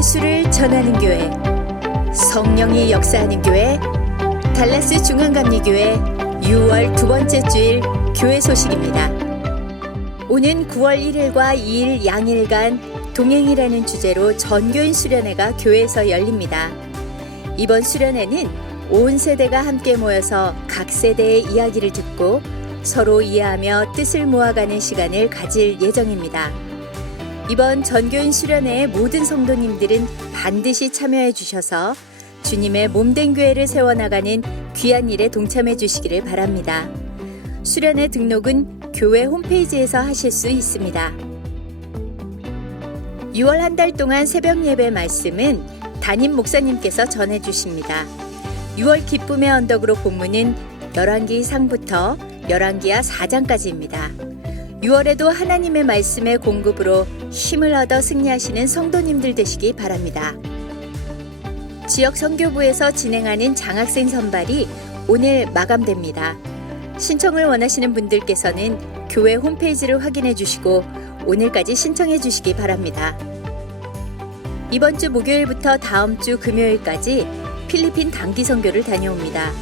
전하는 교회 성령이 역사하는 교회 달라스 중앙감리교회 6월 두 번째 주일 교회 소식입니다. 오는 9월 1일과 2일 양일간 동행이라는 주제로 전교인 수련회가 교회에서 열립니다. 이번 수련회는 온 세대가 함께 모여서 각 세대의 이야기를 듣고 서로 이해하며 뜻을 모아가는 시간을 가질 예정입니다. 이번 전교인 수련회의 모든 성도님들은 반드시 참여해 주셔서 주님의 몸된 교회를 세워나가는 귀한 일에 동참해 주시기를 바랍니다. 수련회 등록은 교회 홈페이지에서 하실 수 있습니다. 6월 한 달 동안 새벽 예배 말씀은 담임 목사님께서 전해 주십니다. 6월 기쁨의 언덕으로 본문은 열왕기 상부터 열왕기하 4장까지입니다. 6월에도 하나님의 말씀의 공급으로 힘을 얻어 승리하시는 성도님들 되시기 바랍니다. 지역 선교부에서 진행하는 장학생 선발이 오늘 마감됩니다. 신청을 원하시는 분들께서는 교회 홈페이지를 확인해 주시고 오늘까지 신청해 주시기 바랍니다. 이번 주 목요일부터 다음 주 금요일까지 필리핀 단기 선교를 다녀옵니다.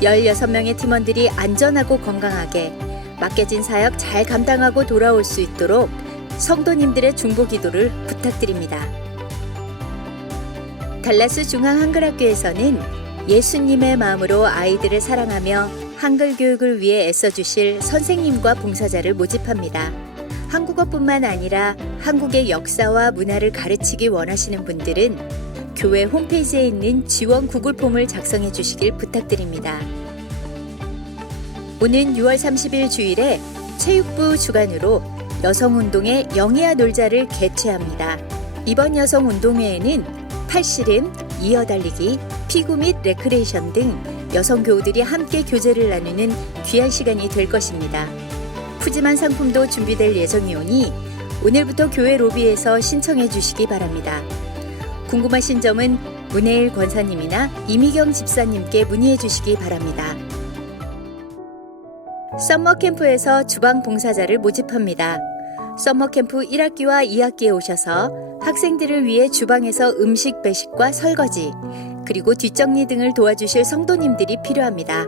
16명의 팀원들이 안전하고 건강하게 맡겨진 사역 잘 감당하고 돌아올 수 있도록 성도님들의 중보 기도를 부탁드립니다. 달라스 중앙 한글학교에서는 예수님의 마음으로 아이들을 사랑하며 한글 교육을 위해 애써주실 선생님과 봉사자를 모집합니다. 한국어뿐만 아니라 한국의 역사와 문화를 가르치기 원하시는 분들은 교회 홈페이지에 있는 지원 구글 폼을 작성해 주시길 부탁드립니다. 오는 6월 30일 주일에 체육부 주관으로 여성운동회 영희야 놀자를 개최합니다. 이번 여성운동회에는 팔씨름, 이어달리기, 피구 및 레크레이션 등 여성 교우들이 함께 교제를 나누는 귀한 시간이 될 것입니다. 푸짐한 상품도 준비될 예정이오니 오늘부터 교회 로비에서 신청해 주시기 바랍니다. 궁금하신 점은 문혜일 권사님이나 이미경 집사님께 문의해 주시기 바랍니다. 썸머 캠프에서 주방 봉사자를 모집합니다. 썸머 캠프 1학기와 2학기에 오셔서 학생들을 위해 주방에서 음식 배식과 설거지, 그리고 뒷정리 등을 도와주실 성도님들이 필요합니다.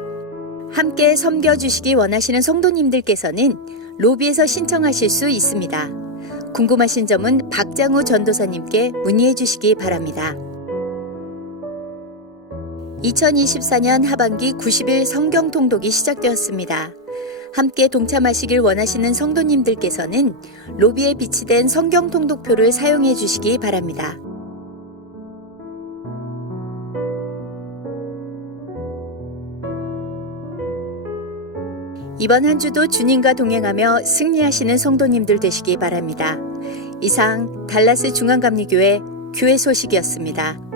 함께 섬겨주시기 원하시는 성도님들께서는 로비에서 신청하실 수 있습니다. 궁금하신 점은 박장우 전도사님께 문의해 주시기 바랍니다. 2024년 하반기 90일 성경 통독이 시작되었습니다. 함께 동참하시길 원하시는 성도님들께서는 로비에 비치된 성경 통독표를 사용해 주시기 바랍니다. 이번 한 주도 주님과 동행하며 승리하시는 성도님들 되시기 바랍니다. 이상 달라스 중앙감리교회 교회 소식이었습니다.